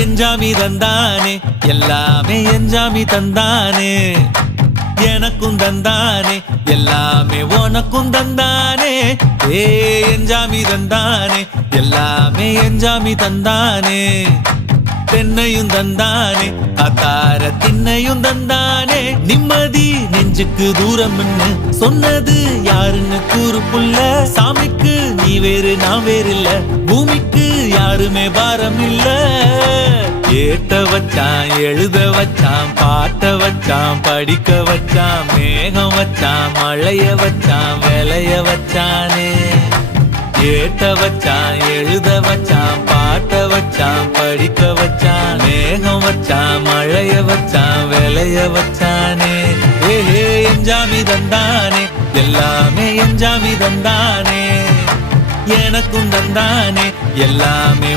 எஞ்சாமி தந்தானே எல்லாமே எஞ்சாமி தந்தானே எனக்கும் தந்தானே எல்லாமே உனக்கும் தந்தானே ஏ எஞ்சாமி தந்தானே எல்லாமே எஞ்சாமி தந்தானே தென்னையும் தந்தானே அத்தார திண்ணையும் தந்தானே நிம்மதி நெஞ்சுக்கு தூரம் சொன்னது யாருன்னு கூறு புள்ள சாமிக்கு நீ வேறு நான் வேறு இல்ல பூமிக்கு யாருமே பாரம் இல்ல ஏத்த வச்சான் எழுத வச்சான் பாட்ட வச்சான் படிக்க வச்சான் மேகம் வச்சான் மழைய வச்சான் விளைய வச்சானே ஏத்த வச்சான் எழுத வச்சான் பாட்ட வச்சான் படிக்க வச்சான் மேகம் வச்சான் மழைய வச்சான் விளைய வச்சானே ஏஹே எஞ்சாமி தந்தானே எல்லாமே எஞ்சாமி தந்தானே எனக்கும் தந்தானே எல்லாமே